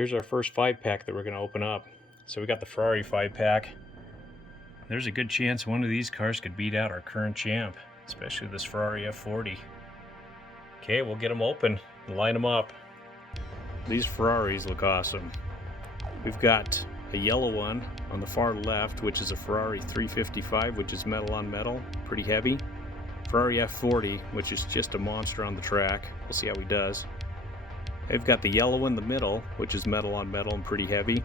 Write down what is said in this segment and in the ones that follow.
Here's our first 5-pack that we're going to open up. So we got the Ferrari 5-pack. There's a good chance one of these cars could beat out our current champ, especially this Ferrari F40. Okay, we'll get them open and line them up. These Ferraris look awesome. We've got a yellow one on the far left, which is a Ferrari 355, which is metal on metal, pretty heavy. Ferrari F40, which is just a monster on the track. We'll see how he does. They've got the yellow in the middle, which is metal on metal and pretty heavy.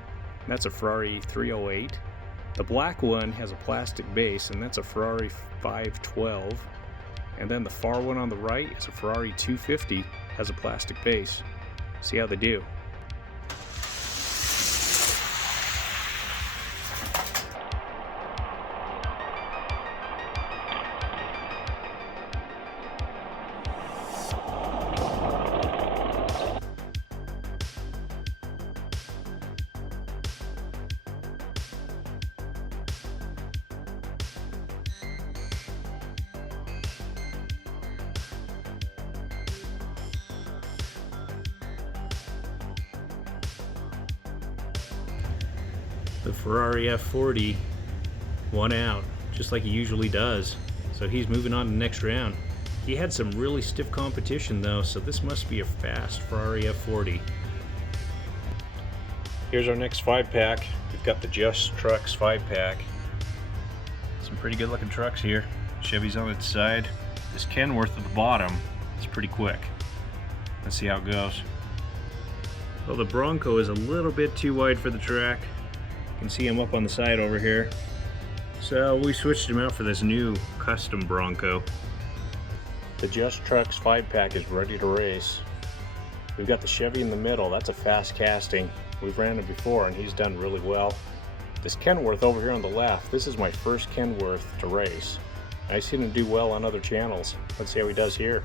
That's a Ferrari 308. The black one has a plastic base, and that's a Ferrari 512. And then the far one on the right is a Ferrari 250, has a plastic base. See how they do. The Ferrari F40 won out, just like he usually does. So he's moving on to the next round. He had some really stiff competition though, so this must be a fast Ferrari F40. Here's our next 5-pack. We've got the Just Trucks 5-pack. Some pretty good looking trucks here. Chevy's on its side. This Kenworth at the bottom is pretty quick. Let's see how it goes. Well, the Bronco is a little bit too wide for the track. You can see him up on the side over here. So we switched him out for this new custom Bronco. The Just Trucks 5-pack is ready to race. We've got the Chevy in the middle. That's a fast casting. We've ran him before and he's done really well. This Kenworth over here on the left, this is my first Kenworth to race. I've seen him do well on other channels. Let's see how he does here.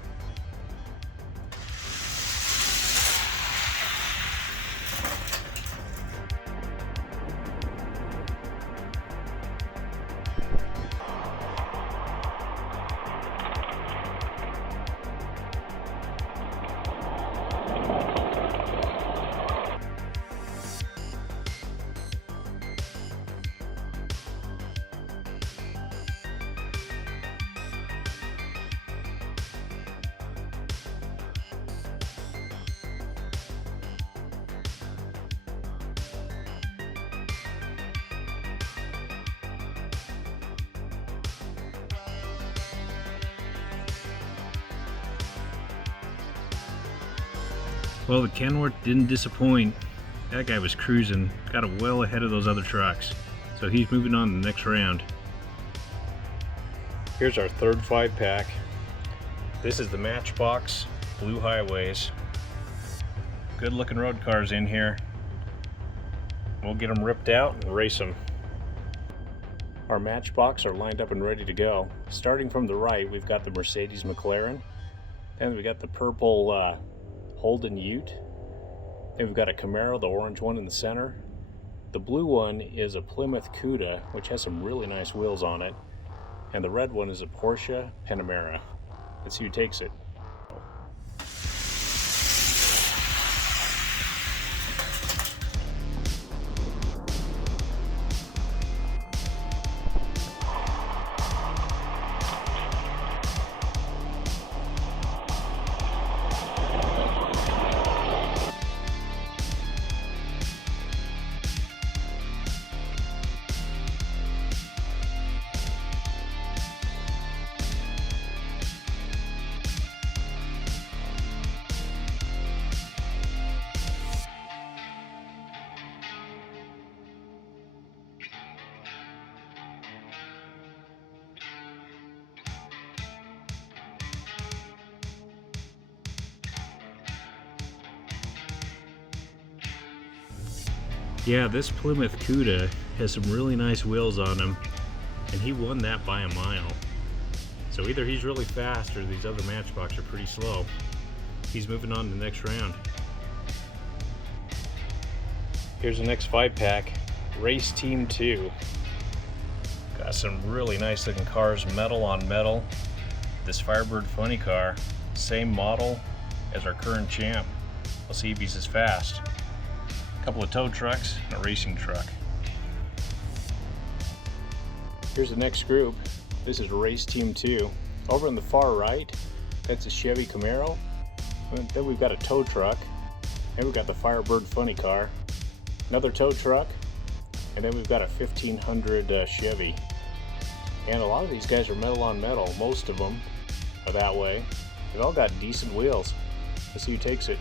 Well, the Kenworth didn't disappoint. That guy was cruising, got it well ahead of those other trucks. So he's moving on to the next round. Here's our third 5-pack. This is the Matchbox Blue Highways. Good looking road cars in here. We'll get them ripped out and race them. Our Matchbox are lined up and ready to go. Starting from the right, we've got the Mercedes McLaren. Then we got the purple Holden Ute. Then we've got a Camaro, the orange one in the center. The blue one is a Plymouth Cuda, which has some really nice wheels on it. And the red one is a Porsche Panamera. Let's see who takes it. Yeah, this Plymouth Cuda has some really nice wheels on him, and he won that by a mile. So either he's really fast or these other Matchbox are pretty slow. He's moving on to the next round. Here's the next 5-pack, Race Team 2. Got some really nice looking cars, metal on metal. This Firebird funny car, same model as our current champ. We'll see if he's as fast. a couple of tow trucks, and a racing truck. Here's the next group. This is Race Team 2. Over on the far right, that's a Chevy Camaro. And then we've got a tow truck, and we've got the Firebird funny car, another tow truck, and then we've got a 1500 Chevy. And a lot of these guys are metal on metal. Most of them are that way. They've all got decent wheels. Let's see who takes it.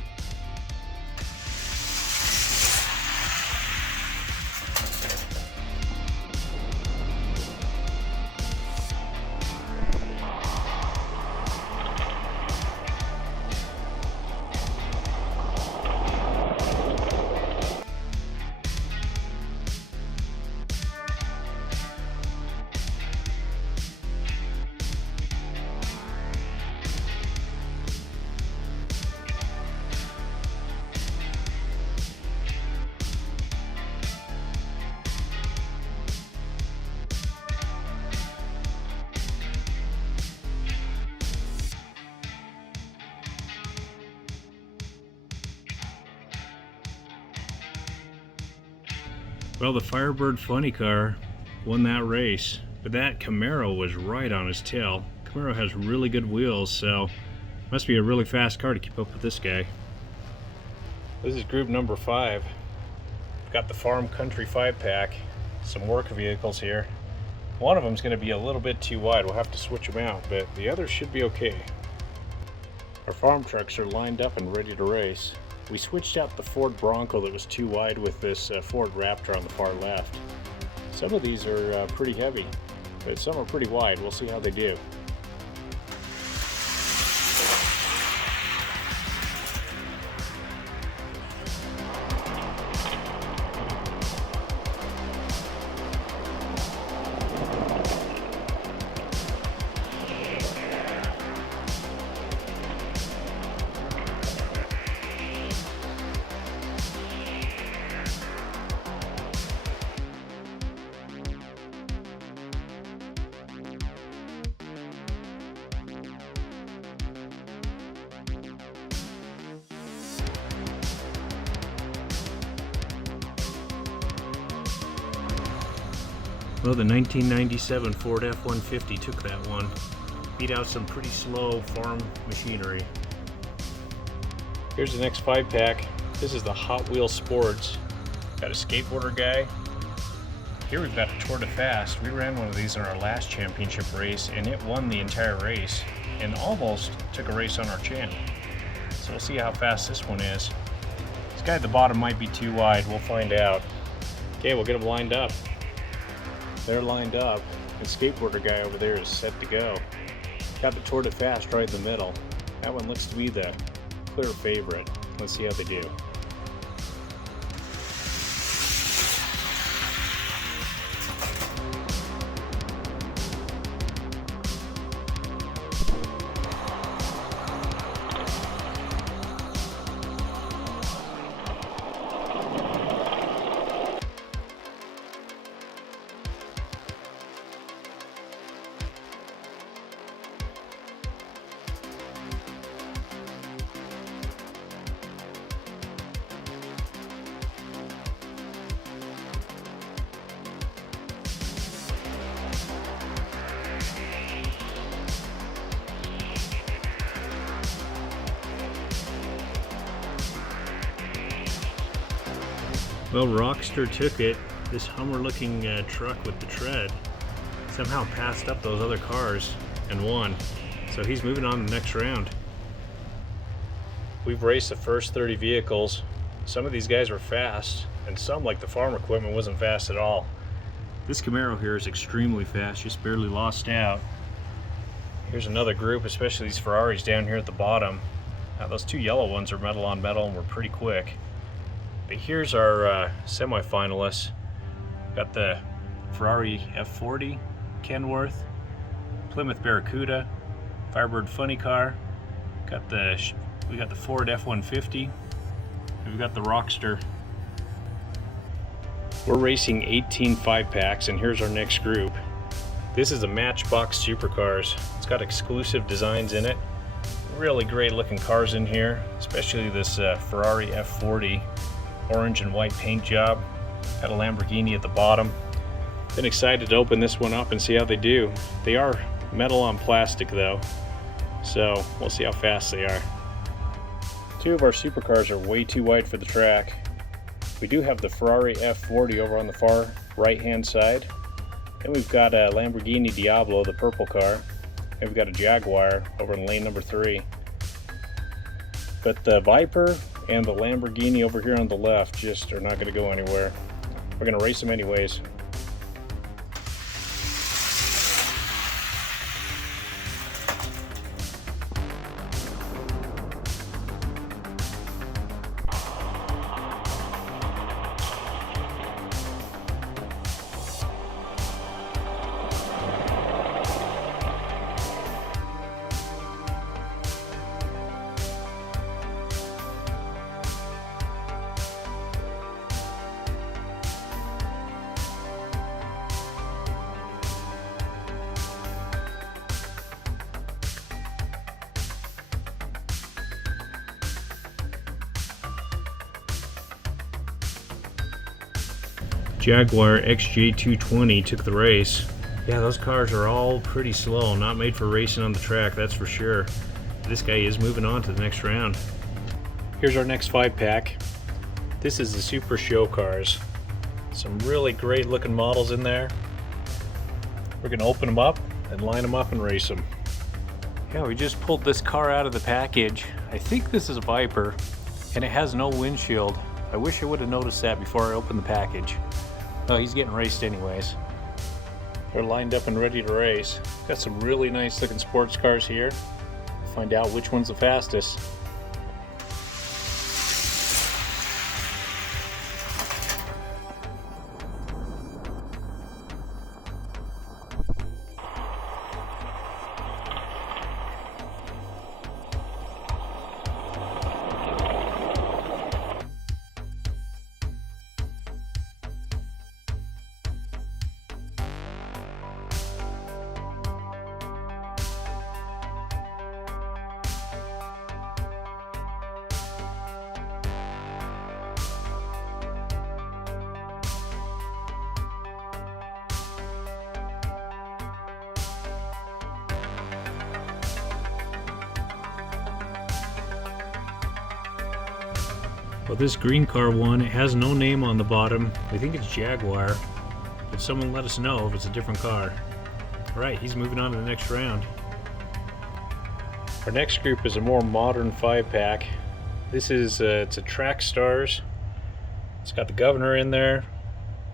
Well, the Firebird funny car won that race, but that Camaro was right on his tail. Camaro has really good wheels, so must be a really fast car to keep up with this guy. This is group number 5. We've got the Farm Country 5-pack, some work vehicles here. One of them is going to be a little bit too wide. We'll have to switch them out, but the others should be okay. Our farm trucks are lined up and ready to race. We switched out the Ford Bronco that was too wide with this Ford Raptor on the far left. Some of these are pretty heavy, but some are pretty wide. We'll see how they do. Well, the 1997 Ford F-150 took that one. Beat out some pretty slow farm machinery. Here's the next 5-pack. This is the Hot Wheels Sports. Got a skateboarder guy. Here we've got a Tour de Fast. We ran one of these in our last championship race, and it won the entire race and almost took a race on our channel. So we'll see how fast this one is. This guy at the bottom might be too wide. We'll find out. Okay, we'll get them lined up. They're lined up. The skateboarder guy over there is set to go. Got the Tour de Fast right in the middle. That one looks to be the clear favorite. Let's see how they do. Well, Rockster took it. This Hummer-looking truck with the tread somehow passed up those other cars and won. So he's moving on to the next round. We've raced the first 30 vehicles. Some of these guys were fast, and some, like the farm equipment, wasn't fast at all. This Camaro here is extremely fast, just barely lost out. Here's another group, especially these Ferraris down here at the bottom. Those two yellow ones are metal on metal and were pretty quick. But here's our semi-finalists. Got the Ferrari F40, Kenworth, Plymouth Barracuda, Firebird funny car. We got the Ford F-150. And we got the Rockster. We're racing 18 5-packs, and here's our next group. This is a Matchbox Supercars. It's got exclusive designs in it. Really great looking cars in here, especially this Ferrari F40. orange and white paint job. Got a Lamborghini at the bottom. Been excited to open this one up and see how they do. They are metal on plastic though, so we'll see how fast they are. Two of our supercars are way too wide for the track. We do have the Ferrari F40 over on the far right hand side. Then we've got a Lamborghini Diablo, the purple car. And we've got a Jaguar over in lane number 3. But the Viper and the Lamborghini over here on the left just are not going to go anywhere. We're going to race them anyways. Jaguar XJ220 took the race. Yeah, those cars are all pretty slow, not made for racing on the track, that's for sure. This guy is moving on to the next round. Here's our next 5-pack. This is the Super Show cars. Some really great looking models in there. We're gonna open them up and line them up and race them. Yeah, we just pulled this car out of the package. I think this is a Viper, and it has no windshield. I wish I would have noticed that before I opened the package. Oh, he's getting raced anyways. They're lined up and ready to race. Got some really nice looking sports cars here. Find out which one's the fastest. Well, this green car one, it has no name on the bottom. I think it's Jaguar, but someone let us know if it's a different car. All right, he's moving on to the next round. Our next group is a more modern 5-pack. This is it's a Track Stars. It's got the Governor in there,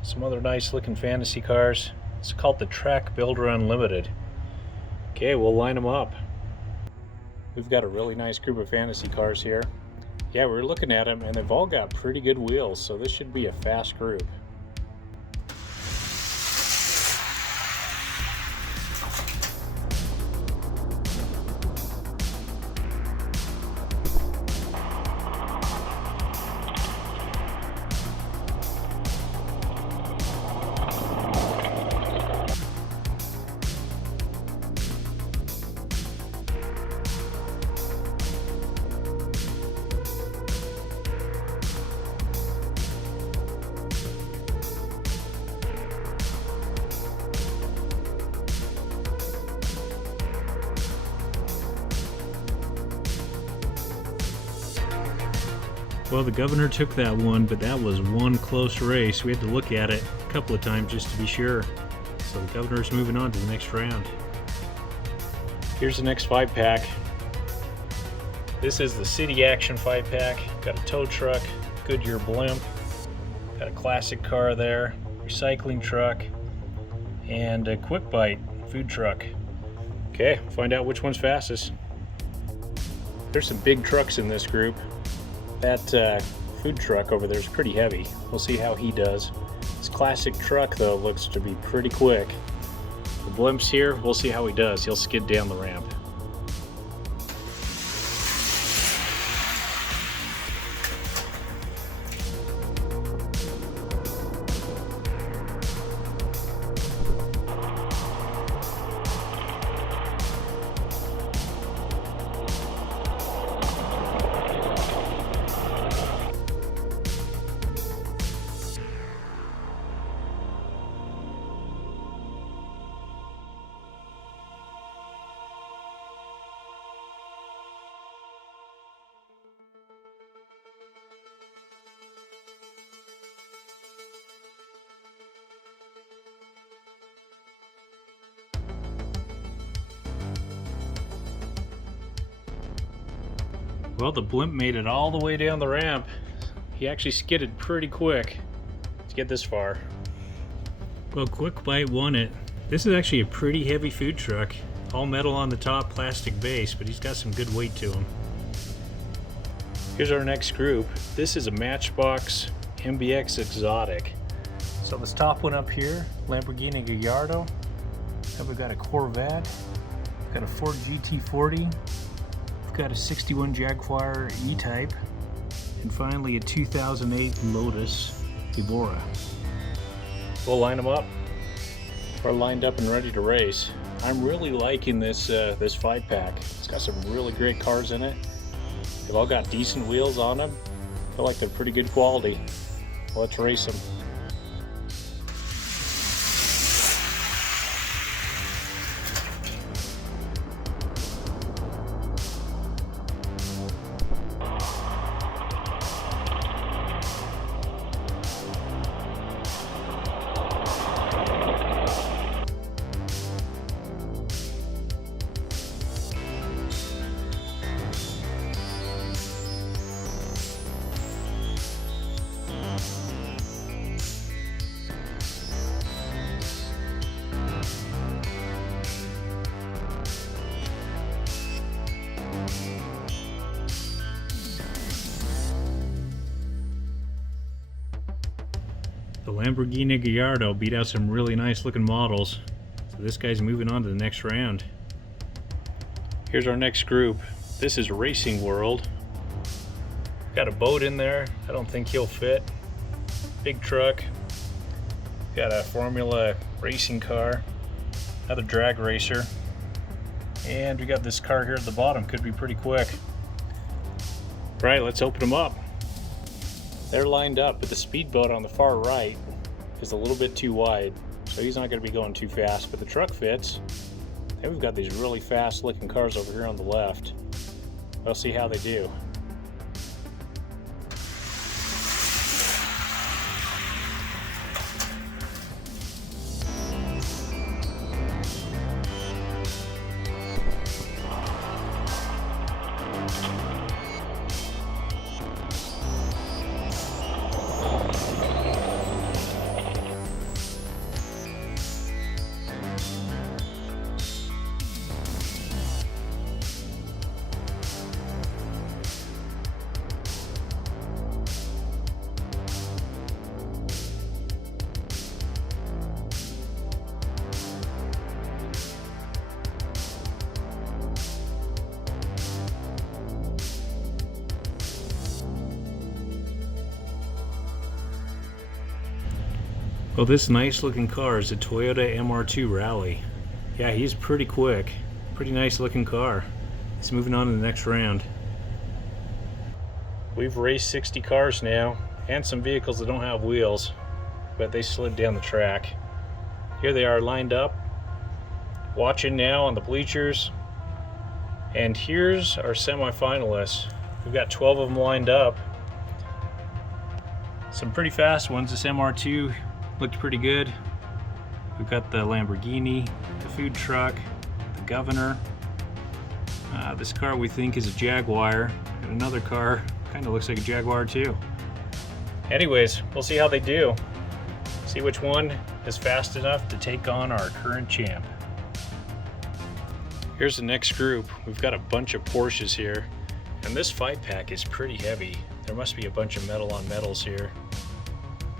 some other nice looking fantasy cars. It's called the Track Builder Unlimited. Okay, we'll line them up. We've got a really nice group of fantasy cars here. Yeah, we're looking at them and they've all got pretty good wheels, so this should be a fast group. Well, the Governor took that one, but that was one close race. We had to look at it a couple of times just to be sure. So the Governor's moving on to the next round. Here's the next 5-pack. This is the City Action 5-pack. Got a tow truck, Goodyear blimp, got a classic car there, recycling truck, and a Quick Bite food truck. Okay, find out which one's fastest. There's some big trucks in this group. That food truck over there is pretty heavy. We'll see how he does. This classic truck, though, looks to be pretty quick. The blimp's here. We'll see how he does. He'll skid down the ramp. Well, the blimp made it all the way down the ramp. He actually skidded pretty quick to get this far. Well, Quick Bite won it. This is actually a pretty heavy food truck. All metal on the top, plastic base, but he's got some good weight to him. Here's our next group. This is a Matchbox MBX Exotic. So this top one up here, Lamborghini Gallardo. Then we've got a Corvette. We've got a Ford GT40. We've got a 61 Jaguar E-Type. And finally a 2008 Lotus Evora. We'll line them up. We're lined up and ready to race. I'm really liking this this 5-pack. It's got some really great cars in it. They've all got decent wheels on them. I feel like they're pretty good quality. Let's race them. The Lamborghini Gallardo beat out some really nice looking models. So this guy's moving on to the next round. Here's our next group. This is Racing World. Got a boat in there. I don't think he'll fit. Big truck. Got a Formula racing car. Another drag racer. And we got this car here at the bottom. Could be pretty quick. Right, let's open them up. They're lined up, but the speedboat on the far right is a little bit too wide, so he's not going to be going too fast, but the truck fits. Then we've got these really fast looking cars over here on the left. We'll see how they do. Well, this nice looking car is a Toyota MR2 Rally. Yeah, he's pretty quick. Pretty nice looking car. He's moving on to the next round. We've raced 60 cars now, and some vehicles that don't have wheels, but they slid down the track. Here they are lined up, watching now on the bleachers. And here's our semifinalists. We've got 12 of them lined up. Some pretty fast ones. This MR2 looked pretty good. We've got the Lamborghini, the food truck, the Governor. This car we think is a Jaguar, and another car kind of looks like a Jaguar too. Anyways, we'll see how they do. See which one is fast enough to take on our current champ. Here's the next group. We've got a bunch of Porsches here, and this 5-pack is pretty heavy. There must be a bunch of metal on metals here.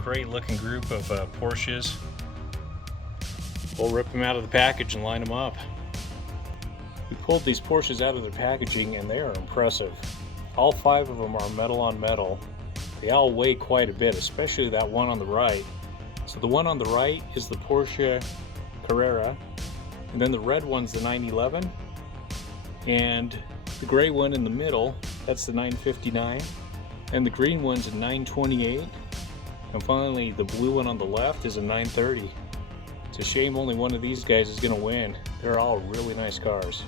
Great looking group of Porsches. We'll rip them out of the package and line them up. We pulled these Porsches out of their packaging and they are impressive. All 5 of them are metal on metal. They all weigh quite a bit, especially that one on the right. So the one on the right is the Porsche Carrera, and then the red one's the 911, and the gray one in the middle, that's the 959, and the green one's a 928. And finally, the blue one on the left is a 930. It's a shame only one of these guys is going to win. They're all really nice cars.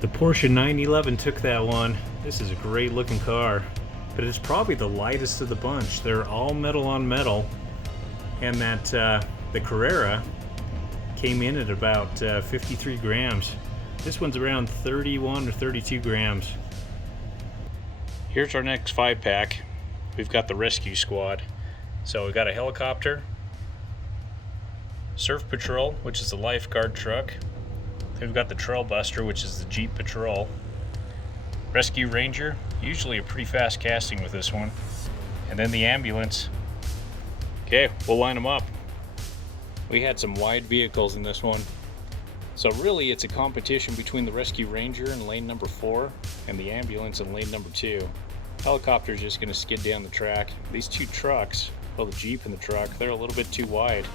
The Porsche 911 took that one. This is a great looking car, but it's probably the lightest of the bunch. They're all metal on metal, and that the Carrera came in at about 53 grams. This one's around 31 or 32 grams. Here's our next 5-pack. We've got the rescue squad. So we've got a helicopter, surf patrol, which is the lifeguard truck. Then we've got the trail buster, which is the Jeep patrol. Rescue ranger, usually a pretty fast casting with this one. And then the ambulance. Okay, we'll line them up. We had some wide vehicles in this one. So really it's a competition between the rescue ranger in lane number 4 and the ambulance in lane number 2. Helicopter's just going to skid down the track. These two trucks, well, the Jeep and the truck, they're a little bit too wide.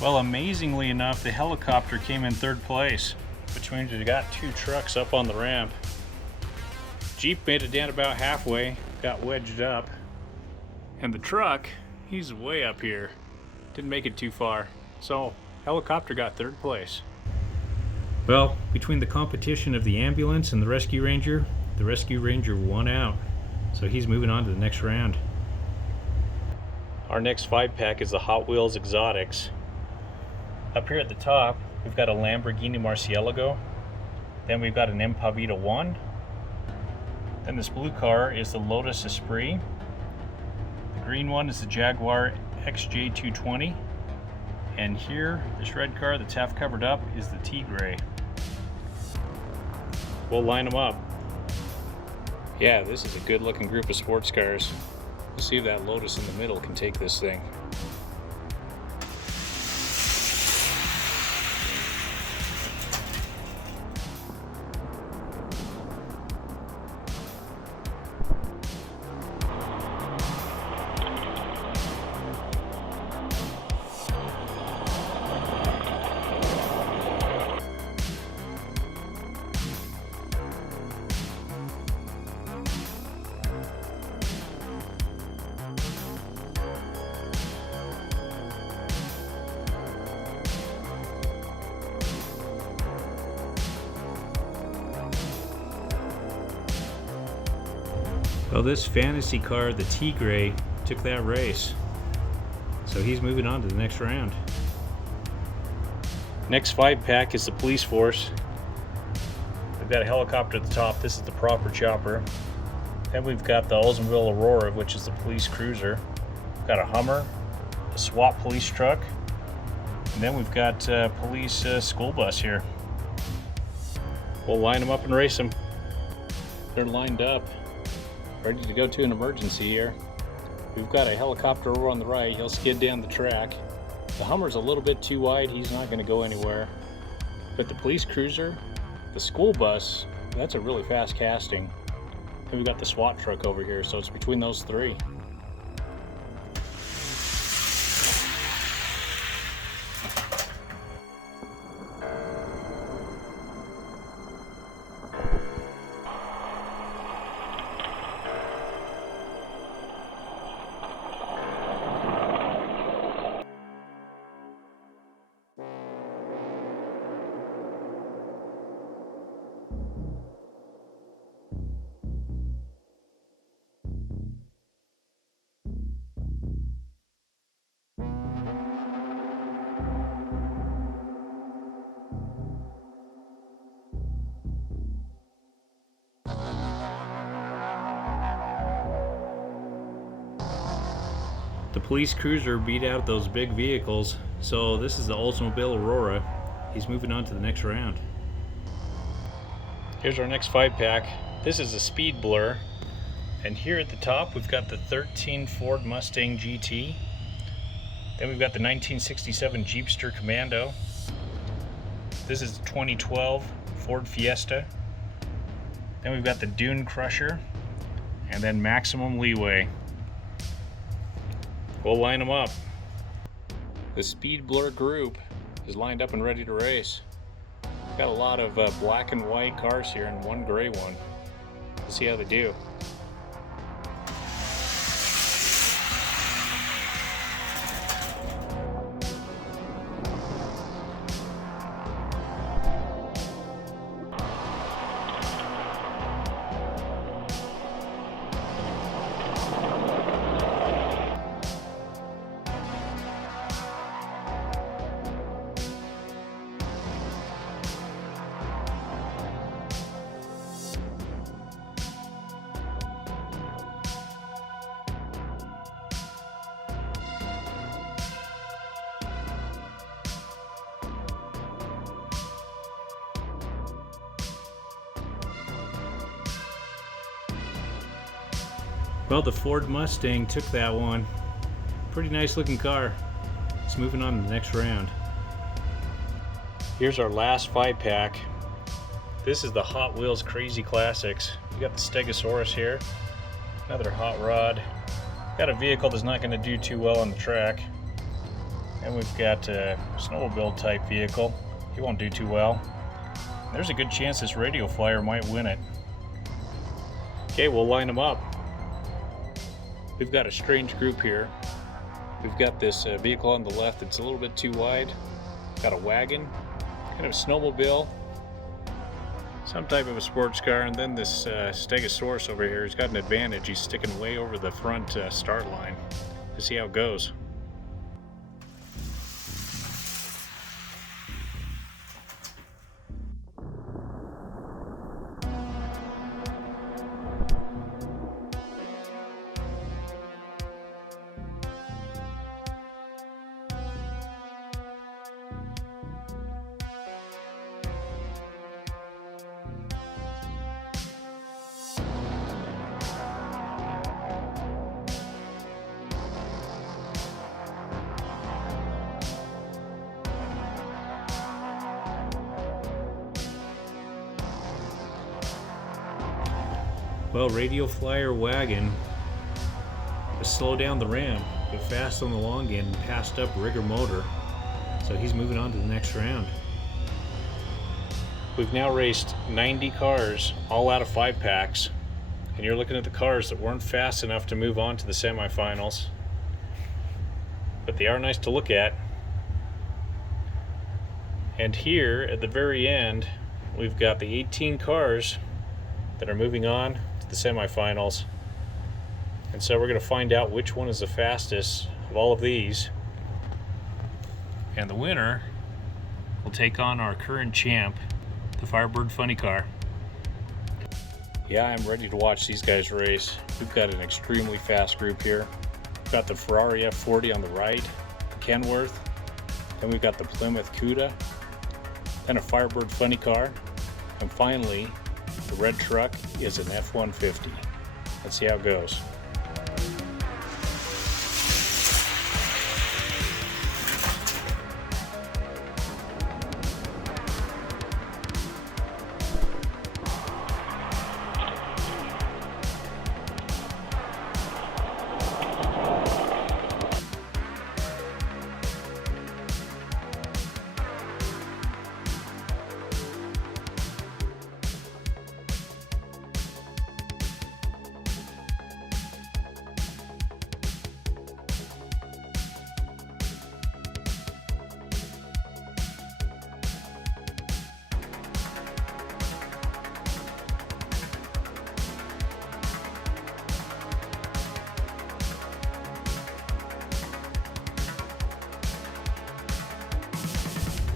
Well, amazingly enough, the helicopter came in 3rd place, which means we got 2 trucks up on the ramp. Jeep made it down about halfway, got wedged up, and the truck, he's way up here. Didn't make it too far, so helicopter got 3rd place. Well, between the competition of the ambulance and the rescue ranger won out, so he's moving on to the next round. Our next 5-pack is the Hot Wheels Exotics. Up here at the top, we've got a Lamborghini Murcielago. Then we've got an Impavita 1. Then this blue car is the Lotus Esprit. The green one is the Jaguar XJ220. And here, this red car that's half covered up is the Tigre. We'll line them up. Yeah, this is a good looking group of sports cars. We'll see if that Lotus in the middle can take this thing. Well, this fantasy car, the Tigre, took that race. So he's moving on to the next round. Next 5-pack is the police force. We've got a helicopter at the top. This is the proper chopper. Then we've got the Oldsmobile Aurora, which is the police cruiser. We've got a Hummer, a SWAT police truck, and then we've got a police school bus here. We'll line them up and race them. They're lined up, ready to go to an emergency here. We've got a helicopter over on the right. He'll skid down the track. The Hummer's a little bit too wide. He's not going to go anywhere. But the police cruiser, the school bus, that's a really fast casting. And we've got the SWAT truck over here, so it's between those three. The police cruiser beat out those big vehicles, so this is the Oldsmobile Aurora. He's moving on to the next round. Here's our next 5-pack. This is a speed blur. And here at the top, we've got the 13 Ford Mustang GT. Then we've got the 1967 Jeepster Commando. This is the 2012 Ford Fiesta. Then we've got the Dune Crusher. And then Maximum Leeway. We'll line them up. The speed blur group is lined up and ready to race. Got a lot of black and white cars here and one gray one. We'll see how they do. Well, the Ford Mustang took that one. Pretty nice looking car. It's moving on to the next round. Here's our last 5-pack. This is the Hot Wheels Crazy Classics. We got the Stegosaurus here. Another hot rod. Got a vehicle that's not going to do too well on the track. And we've got a snowmobile type vehicle. He won't do too well. There's a good chance this radio flyer might win it. Okay, we'll line them up. We've got a strange group here. We've got this vehicle on the left that's a little bit too wide. Got a wagon, kind of a snowmobile, some type of a sports car, and then this Stegosaurus over here has got an advantage. He's sticking way over the front start line. Let's see how it goes. Well, Radio Flyer Wagon has slowed down the ramp, but fast on the long end and passed up Rigger Motor. So he's moving on to the next round. We've now raced 90 cars, all out of 5-packs. And you're looking at the cars that weren't fast enough to move on to the semifinals. But they are nice to look at. And here at the very end, we've got the 18 cars that are moving on to the semifinals. And so we're going to find out which one is the fastest of all of these. And the winner will take on our current champ, the Firebird Funny Car. Yeah, I'm ready to watch these guys race. We've got an extremely fast group here. We've got the Ferrari F40 on the right, Kenworth. Then we've got the Plymouth Cuda. Then a Firebird Funny Car. And finally, the red truck is an F-150. Let's see how it goes.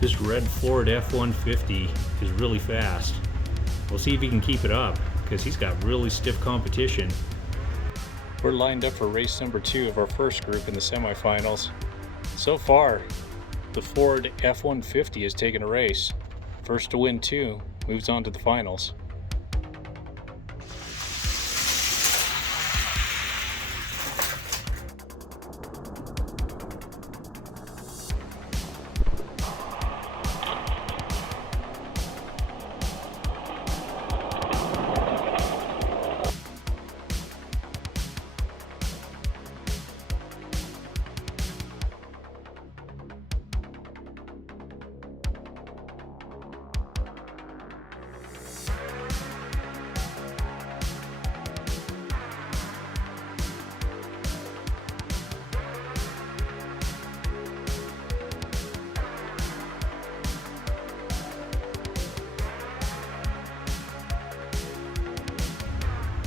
This red Ford F-150 is really fast. We'll see if he can keep it up, because he's got really stiff competition. We're lined up for race number 2 of our first group in the semifinals. So far, the Ford F-150 has taken a race. First to win 2 moves on to the finals.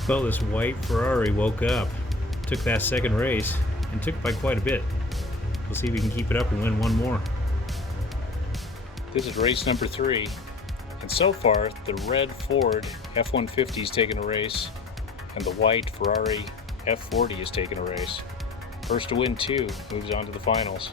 Well, this white Ferrari woke up, took that second race, and took it by quite a bit. We'll see if we can keep it up and win one more. This is race number 3, and so far the red Ford F-150 is taking a race, and the white Ferrari F-40 is taking a race. First to win 2 moves on to the finals.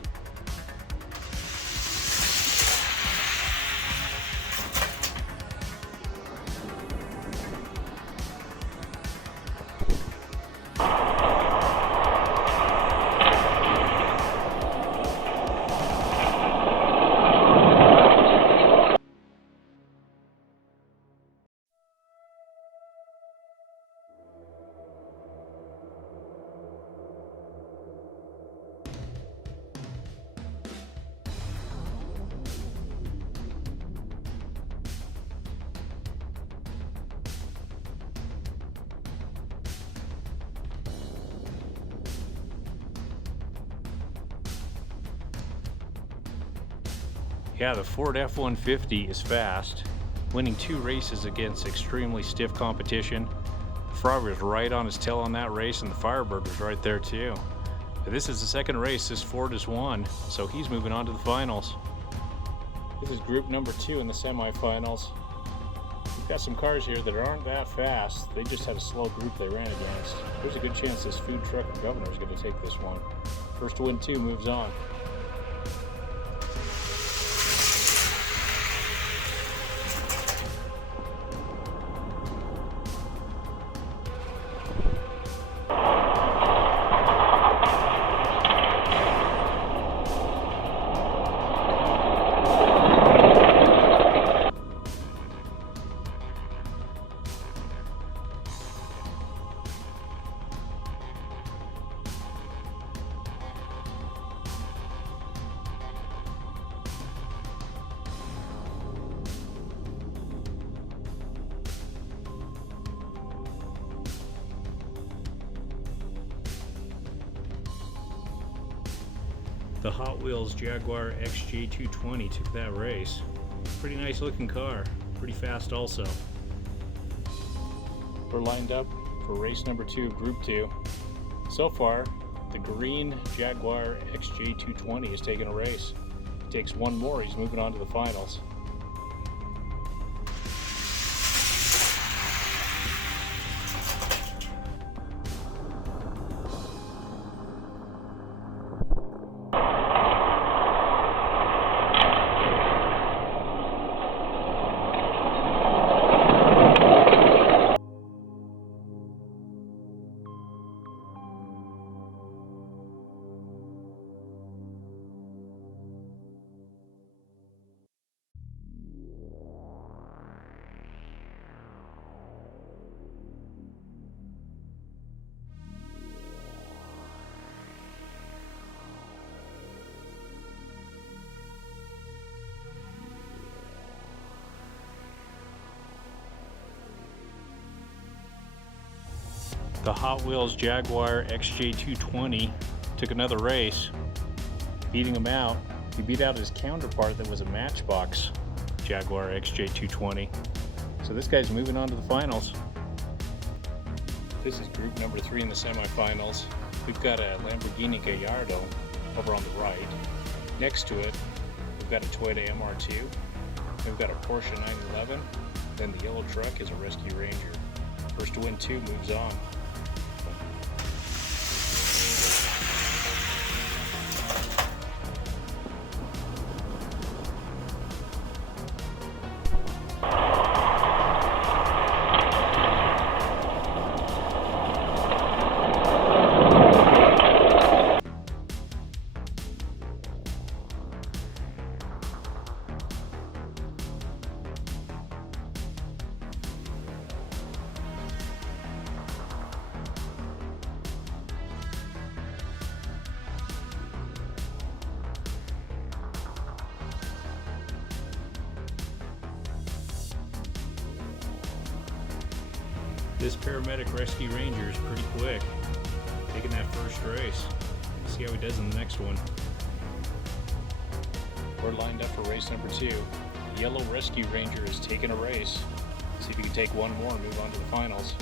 Yeah, the Ford F-150 is fast, winning 2 races against extremely stiff competition. The Ferrari was right on his tail on that race, and the Firebird was right there too. But this is the second race this Ford has won, so he's moving on to the finals. This is group number 2 in the semifinals. We've got some cars here that aren't that fast. They just had a slow group they ran against. There's a good chance this food truck and governor is going to take this one. First to win 2 moves on. The Hot Wheels Jaguar XJ220 took that race. Pretty nice looking car, pretty fast also. We're lined up for race number 2 of group 2. So far, the green Jaguar XJ220 is taking a race. He takes one more, he's moving on to the finals. The Hot Wheels Jaguar XJ220 took another race, beating him out. He beat out his counterpart that was a Matchbox Jaguar XJ220. So this guy's moving on to the finals. This is group number 3 in the semifinals. We've got a Lamborghini Gallardo over on the right. Next to it, we've got a Toyota MR2. We've got a Porsche 911. Then the yellow truck is a Rescue Ranger. First to win 2 moves on. This Paramedic Rescue Ranger is pretty quick, taking that first race. See how he does in the next one. We're lined up for race number 2. The yellow Rescue Ranger is taking a race. See if he can take one more and move on to the finals.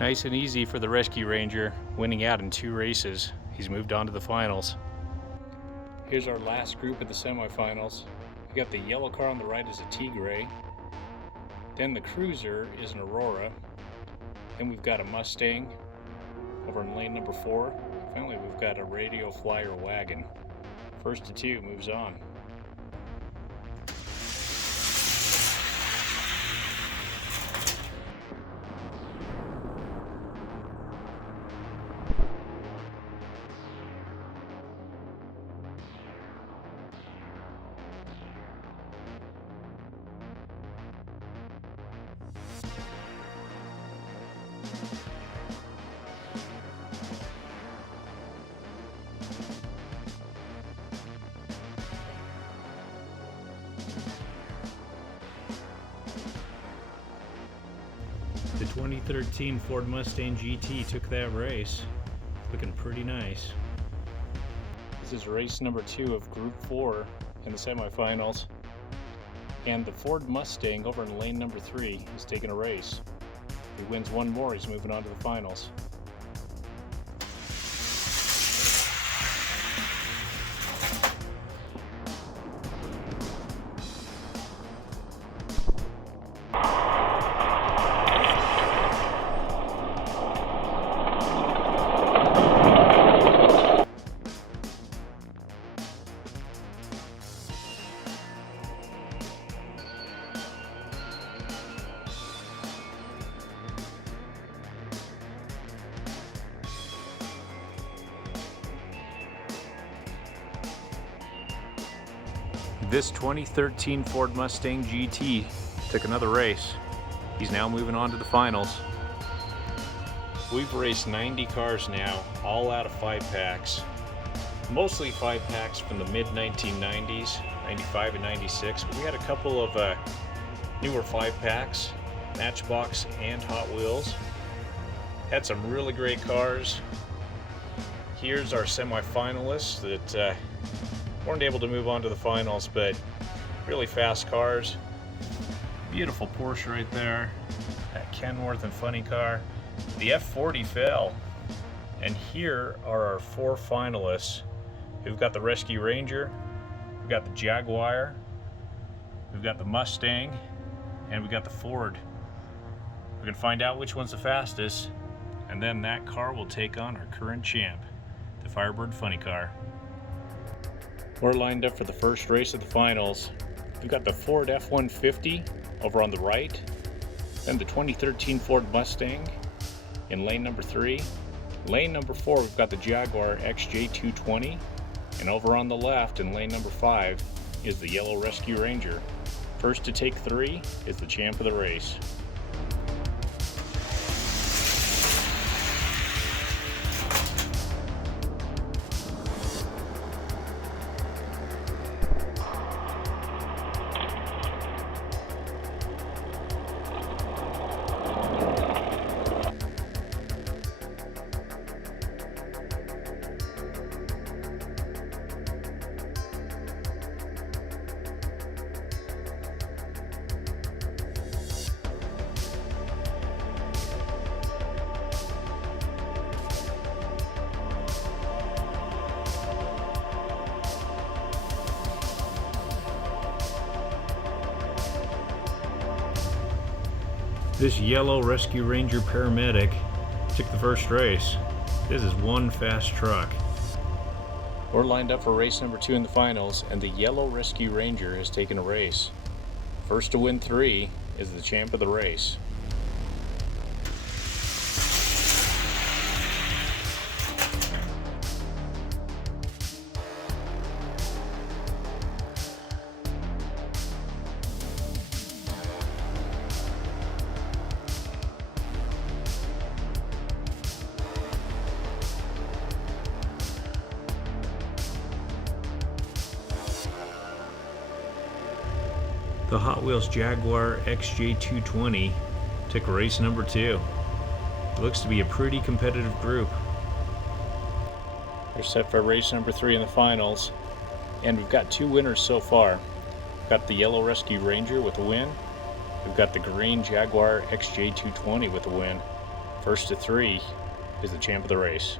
Nice and easy for the Rescue Ranger, winning out in 2 races. He's moved on to the finals. Here's our last group of the semifinals. We got the yellow car on the right is a Tigray. Then the cruiser is an Aurora. Then we've got a Mustang over in lane number 4. Finally, we've got a Radio Flyer wagon. First to 2 moves on. The 2013 Ford Mustang GT took that race. Looking pretty nice. This is race number 2 of Group 4 in the semifinals. And the Ford Mustang over in lane number 3 is taking a race. If he wins one more, he's moving on to the finals. This 2013 Ford Mustang GT took another race. He's now moving on to the finals. We've raced 90 cars now, all out of 5-packs. Mostly 5-packs from the mid-1990s, 95 and 96. We had a couple of newer 5-packs, Matchbox and Hot Wheels. Had some really great cars. Here's our semi-finalists that weren't able to move on to the finals, but really fast cars. Beautiful Porsche right there. That Kenworth and funny car. The F40 fell. And here are our 4 finalists. We've got the Rescue Ranger, we've got the Jaguar, we've got the Mustang, and we've got the Ford. We're gonna find out which one's the fastest, and then that car will take on our current champ, the Firebird funny car. We're lined up for the first race of the finals. We've got the Ford F-150 over on the right, then the 2013 Ford Mustang in lane number 3. Lane number 4, we've got the Jaguar XJ220, and over on the left in lane number 5 is the yellow Rescue Ranger. First to take 3 is the champ of the race. This yellow Rescue Ranger paramedic took the first race. This is one fast truck. We're lined up for race number 2 in the finals, and the yellow Rescue Ranger has taken a race. First to win 3 is the champ of the race. The Hot Wheels Jaguar XJ220 took race number 2. It looks to be a pretty competitive group. We're set for race number 3 in the finals, and we've got 2 winners so far. We've got the yellow Rescue Ranger with a win. We've got the green Jaguar XJ220 with a win. First to 3 is the champ of the race.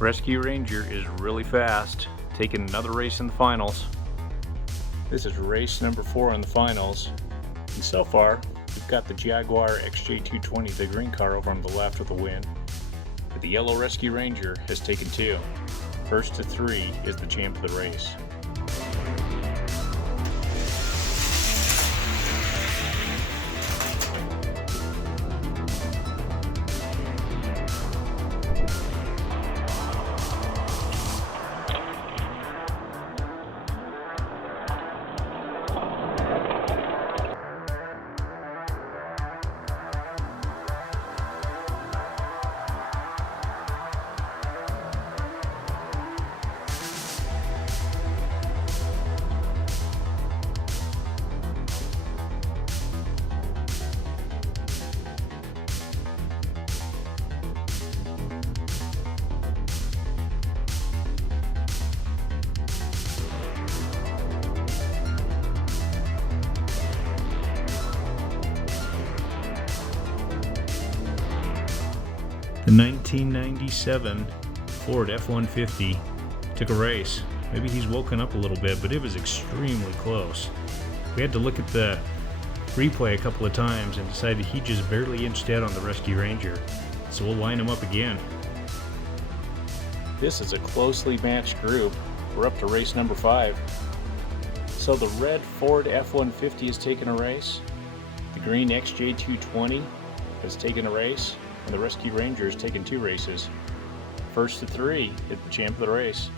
Rescue Ranger is really fast, taking another race in the finals. This is race number 4 in the finals, and so far we've got the Jaguar XJ220, the green car, over on the left with a win, but the yellow Rescue Ranger has taken 2. First to 3 is the champ of the race. The 1997 Ford F-150 took a race. Maybe he's woken up a little bit, but it was extremely close. We had to look at the replay a couple of times and decided he just barely inched out on the Rescue Ranger. So we'll line him up again. This is a closely matched group. We're up to race number 5. So the red Ford F-150 has taken a race. The green XJ220 has taken a race. And the Rescue Ranger has taken 2 races. First to 3 is the champ of the race.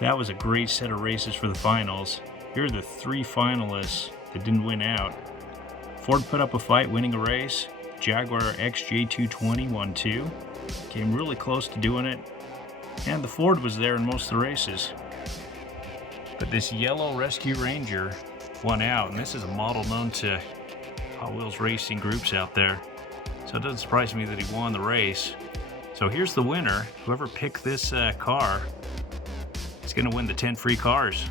That was a great set of races for the finals. Here are the 3 finalists that didn't win out. Ford put up a fight, winning a race. Jaguar XJ220 won 2. Came really close to doing it. And the Ford was there in most of the races. But this yellow Rescue Ranger won out, and this is a model known to Hot Wheels racing groups out there. So it doesn't surprise me that he won the race. So here's the winner. Whoever picked this car is going to win the 10 free cars.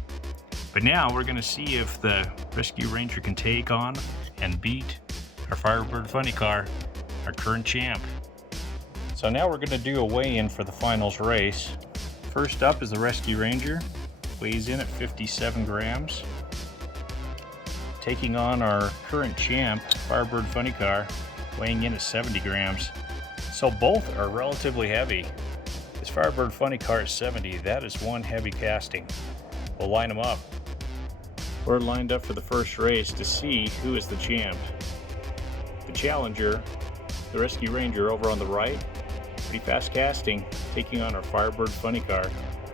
But now we're going to see if the Rescue Ranger can take on and beat our Firebird Funny Car, our current champ. So now we're going to do a weigh-in for the finals race. First up is the Rescue Ranger. Weighs in at 57 grams. Taking on our current champ, Firebird Funny Car, weighing in at 70 grams. So both are relatively heavy. This Firebird Funny Car is 70, that is one heavy casting. We'll line them up. We're lined up for the first race to see who is the champ. The challenger, the Rescue Ranger over on the right, pretty fast casting, taking on our Firebird Funny Car.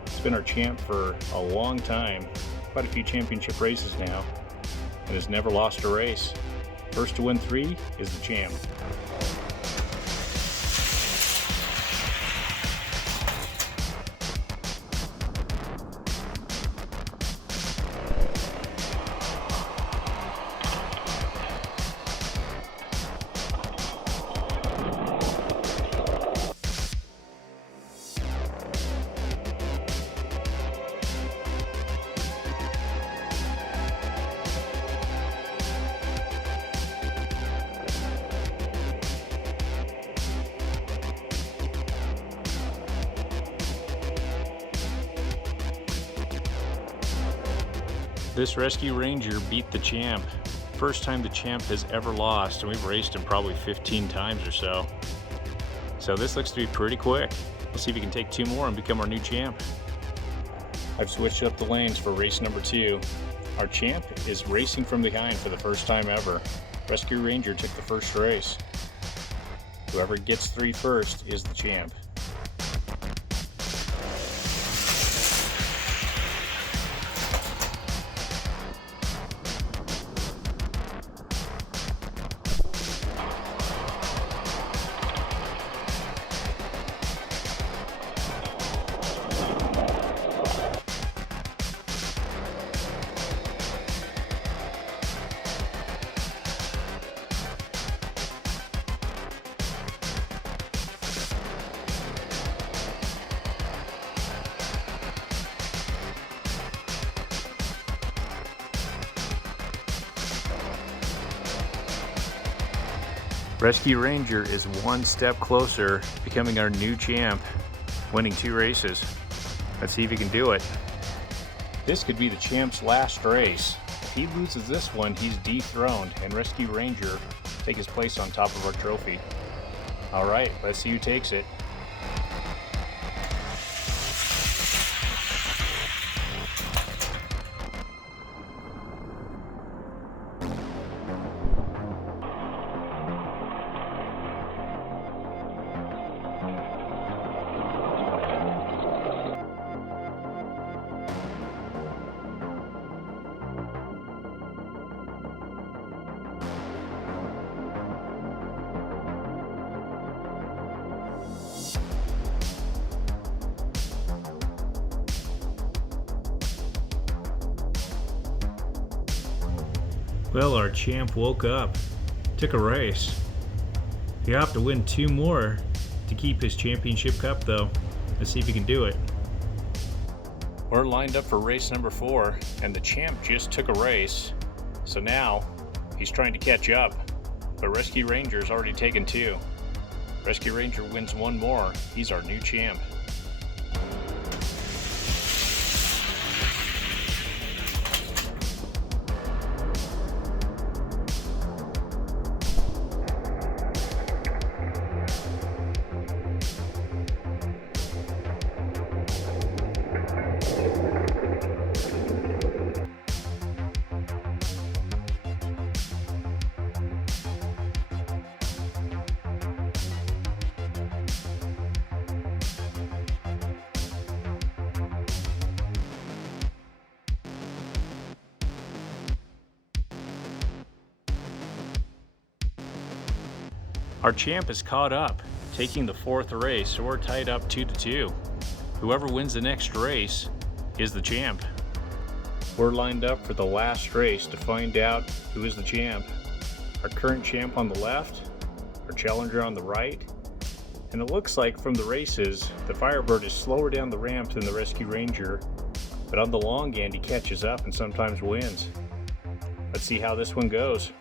It's been our champ for a long time, quite a few championship races now, and has never lost a race. First to win 3 is the champ. This Rescue Ranger beat the champ. First time the champ has ever lost, and we've raced him probably 15 times or so. So this looks to be pretty quick. We'll see if he can take 2 more and become our new champ. I've switched up the lanes for race number 2. Our champ is racing from behind for the first time ever. Rescue Ranger took the first race. Whoever gets 3 first is the champ. Rescue Ranger is 1 step closer becoming our new champ, winning 2 races. Let's see if he can do it. This could be the champ's last race. If he loses this one, he's dethroned, and Rescue Ranger take his place on top of our trophy. All right, let's see who takes it. Well, our champ woke up, took a race. He'll have to win 2 more to keep his championship cup though. Let's see if he can do it. We're lined up for race number 4, and the champ just took a race. So now, he's trying to catch up, but Rescue Ranger's already taken 2. Rescue Ranger wins 1 more, he's our new champ. Our champ is caught up, taking the 4th race, so we're tied up 2-2. Whoever wins the next race is the champ. We're lined up for the last race to find out who is the champ. Our current champ on the left, our challenger on the right, and it looks like from the races, the Firebird is slower down the ramp than the Rescue Ranger, but on the long end he catches up and sometimes wins. Let's see how this one goes.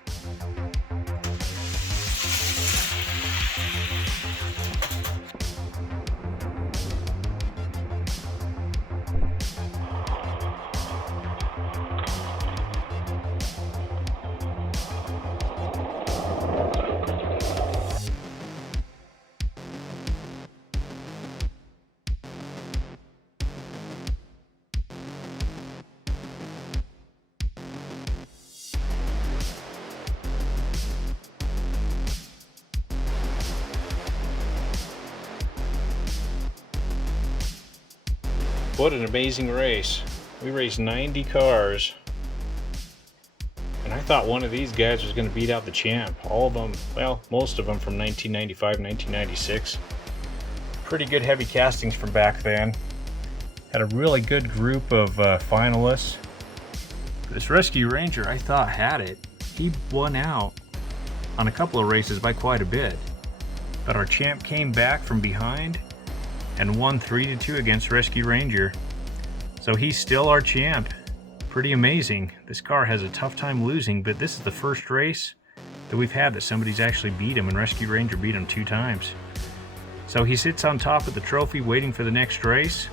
What an amazing race. We raced 90 cars. And I thought one of these guys was going to beat out the champ. All of them, well, most of them from 1995, 1996. Pretty good heavy castings from back then. Had a really good group of finalists. This Rescue Ranger, I thought, had it. He won out on a couple of races by quite a bit. But our champ came back from behind and won 3-2 against Rescue Ranger. So he's still our champ. Pretty amazing. This car has a tough time losing, but this is the first race that we've had that somebody's actually beat him, and Rescue Ranger beat him 2 times. So he sits on top of the trophy waiting for the next race,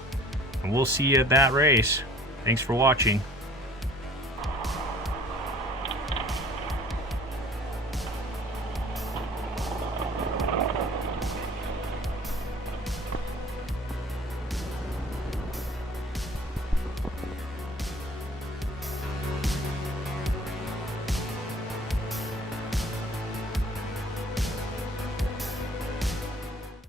and we'll see you at that race. Thanks for watching.